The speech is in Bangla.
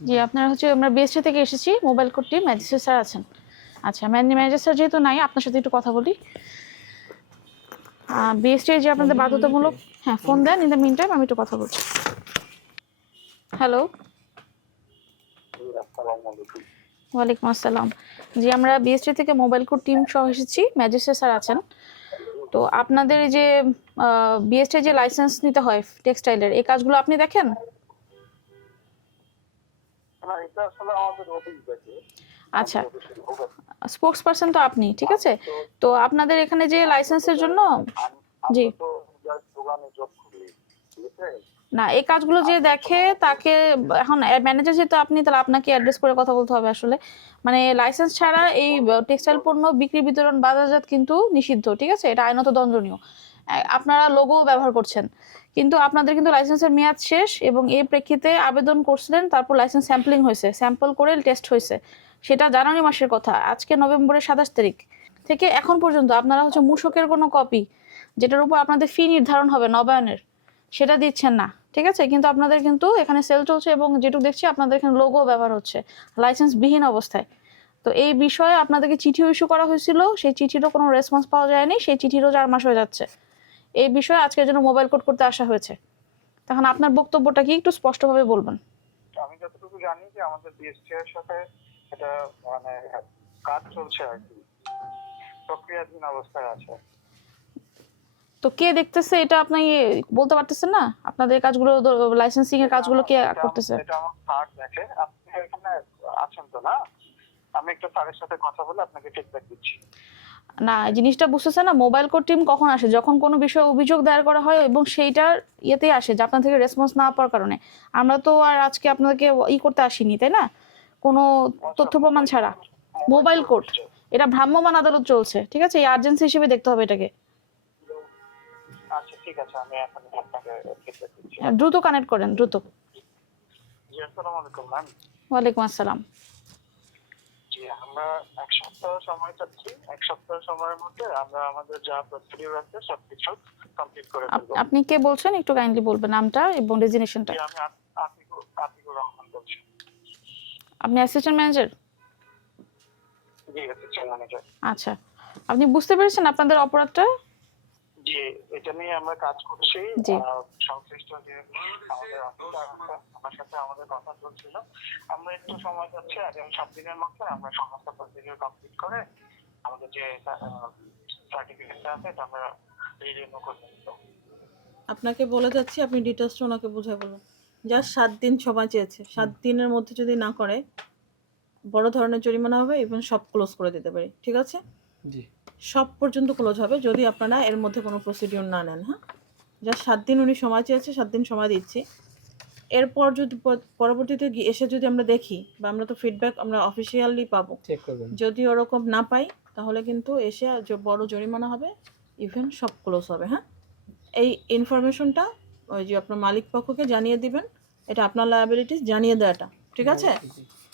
জি আপনারা হচ্ছে আমরা বিএসটি থেকে এসেছি mobile court team magistrate sir আছেন। আচ্ছা ম্যানেজার স্যার যেহেতু নাই আপনার সাথে একটু কথা বলি। বিএসটি যে আপনাদের বাধ্যতামূলক হ্যাঁ ফোন দেন ইন দ্য মিন টাইম আমি একটু কথা বলছি। হ্যালো ওয়ালাইকুম আসসালাম। জি আমরা বিএসটি থেকে মোবাইল কোড টিম সহ এসেছি ম্যাজিস্ট্রেট স্যার আছেন। তো আপনাদের এই যে বিএসটি যে লাইসেন্স নিতে হয় টেক্সটাইলের এই কাজগুলো আপনি দেখেন না এটা আসলে আমাদের অফিস দেখে আচ্ছা। স্পোক্স পারসন তো আপনি ঠিক আছে? তো আপনাদের এখানে যে লাইসেন্সের জন্য জি। না এই কাজগুলো যে দেখে তাকে এখন ম্যানেজার যেহেতু আপনি তাহলে আপনাকে অ্যাড্রেস করে কথা বলতে হবে আসলে। মানে লাইসেন্স ছাড়া এই টেক্সটাইল পণ্য বিক্রি বিতরণ বাজারজাত কিন্তু নিষিদ্ধ ঠিক আছে? এটা আইনত দণ্ডনীয়। আপনারা লোগো ব্যবহার করছেন। কিন্তু আপনাদের কিন্তু লাইসেন্সের মেয়াদ শেষ এবং এই প্রেক্ষিতে আবেদন করছিলেন, তারপর লাইসেন্স স্যাম্পলিং হয়েছে স্যাম্পল করে টেস্ট হয়েছে। সেটা জানুয়ারি মাসের কথা, আজকে নভেম্বরের সাতাশ তারিখ। থেকে এখন পর্যন্ত আপনারা হচ্ছে মূসকের কোনো কপি যেটার উপর আপনাদের ফি নির্ধারণ হবে নবায়নের, সেটা দিচ্ছেন না, ঠিক আছে? কিন্তু আপনাদের কিন্তু এখানে সেল চলছে এবং যেটুকু দেখছি আপনাদের এখানে লোগো ব্যবহার হচ্ছে লাইসেন্স বিহীন অবস্থায়। তো এই বিষয়ে আপনাদেরকে চিঠিও ইস্যু করা হয়েছিল, সেই চিঠিরও কোনো রেসপন্স পাওয়া যায়নি, সেই চিঠিরও চার মাস হয়ে যাচ্ছে। এই বিষয়ে আজকের জন্য মোবাইল কোড করতে আসা হয়েছে। তখন আপনার বক্তব্যটা কি একটু স্পষ্টভাবে বলবেন? আমি যতটুকু জানি যে আমাদের বিএসটি এর সাথে এটা মানে কাজ চলছে আর কি। প্রক্রিয়াধীন অবস্থায় আছে। তো কে দেখতেছে এটা আপনি বলতে পারতেছেন না? আপনাদের কাজগুলো লাইসেন্সিং এর কাজগুলো কে করতেছে? এটা আমার স্যার দেখে। আপনি এখানে আছেন তো না? আমি একটু স্যারের সাথে কথা বলে আপনাকে ফিডব্যাক দিচ্ছি। না জিনিসটা বুঝতেছে না মোবাইল কোড টিম কখন আসে? যখন কোনো বিষয়ে অভিযোগ দায়ের করা হয় এবং সেইটার ইয়েতে আসে যে আপনার থেকে রেসপন্স না পাওয়ার কারণে। আমরা তো আর আজকে আপনাদেরকে ই করতে আসিনি তাই না? কোনো তথ্য প্রমাণ ছাড়া। মোবাইল কোড এটা ভ্রাম্যমাণ আদালত চলছে ঠিক আছে? এই আর্জেন্সি হিসেবে দেখতে হবে এটাকে। আচ্ছা ঠিক আছে আমি এখন আপনাকে ফিডব্যাক দিচ্ছি। দ্রুত কানেক্ট করেন দ্রুত। জি আসসালামু আলাইকুম ম্যাম ওয়ালাইকুম আসসালাম। জি আমরা এক সপ্তাহ সময় চাচ্ছি। এক সপ্তাহ সময়ের মধ্যে আমরা আমাদের যা প্রসিডিউর আছে সবকিছু কমপ্লিট করে ফেলব। আপনি কে বলছেন? একটু কাইন্ডলি বলবেন নামটা এবং ডেজিনেশনটা আমি আত- আতিকুর আতিকুর রহমান বলছি। আপনি অ্যাসিস্ট্যান্ট ম্যানেজার জি অ্যাসিস্ট্যান্ট ম্যানেজার আচ্ছা। আপনি বুঝতে পেরেছেন আপনাদের অপরাধটা? জি এটা নিয়ে আমরা কাজ করছি সংশ্লিষ্ট যে আমাদের আমার সাথে আমাদের কথা চলছিল। আমরা একটু সময় যাচ্ছে আগামী সাত দিনের মধ্যে আমরা সমস্ত প্রসিডিউর কমপ্লিট করে আমাদের যে সার্টিফিকেটটা আছে এটা আমরা রিনিউ করে আপনাকে বলে যাচ্ছি আপনি ডিটেলসটা ওনাকে বুঝাই বলুন। জাস্ট সাত দিন সময় চেয়েছে। সাত দিনের মধ্যে যদি না করে বড় ধরনের জরিমানা হবে এবং সব ক্লোজ করে দিতে পারি। ঠিক আছে? জি। সব পর্যন্ত ক্লোজ হবে যদি আপনারা এর মধ্যে কোনো প্রসিডিওর না নেন হ্যাঁ? যা সাত দিন উনি সময় চেয়েছে সাত দিন সময় দিচ্ছি। এরপর যদি পরবর্তীতে এসে যদি আমরা দেখি বা আমরা তো ফিডব্যাক আমরা অফিসিয়ালি পাবো। যদি ওরকম না পাই তাহলে কিন্তু এসে যে বড় জরিমানা হবে ইভেন সব ক্লোজ হবে হ্যাঁ? এই ইনফরমেশনটা ওই যে আপনার মালিক পক্ষকে জানিয়ে দিবেন এটা আপনার লায়াবিলিটিস জানিয়ে দেওয়াটা ঠিক আছে।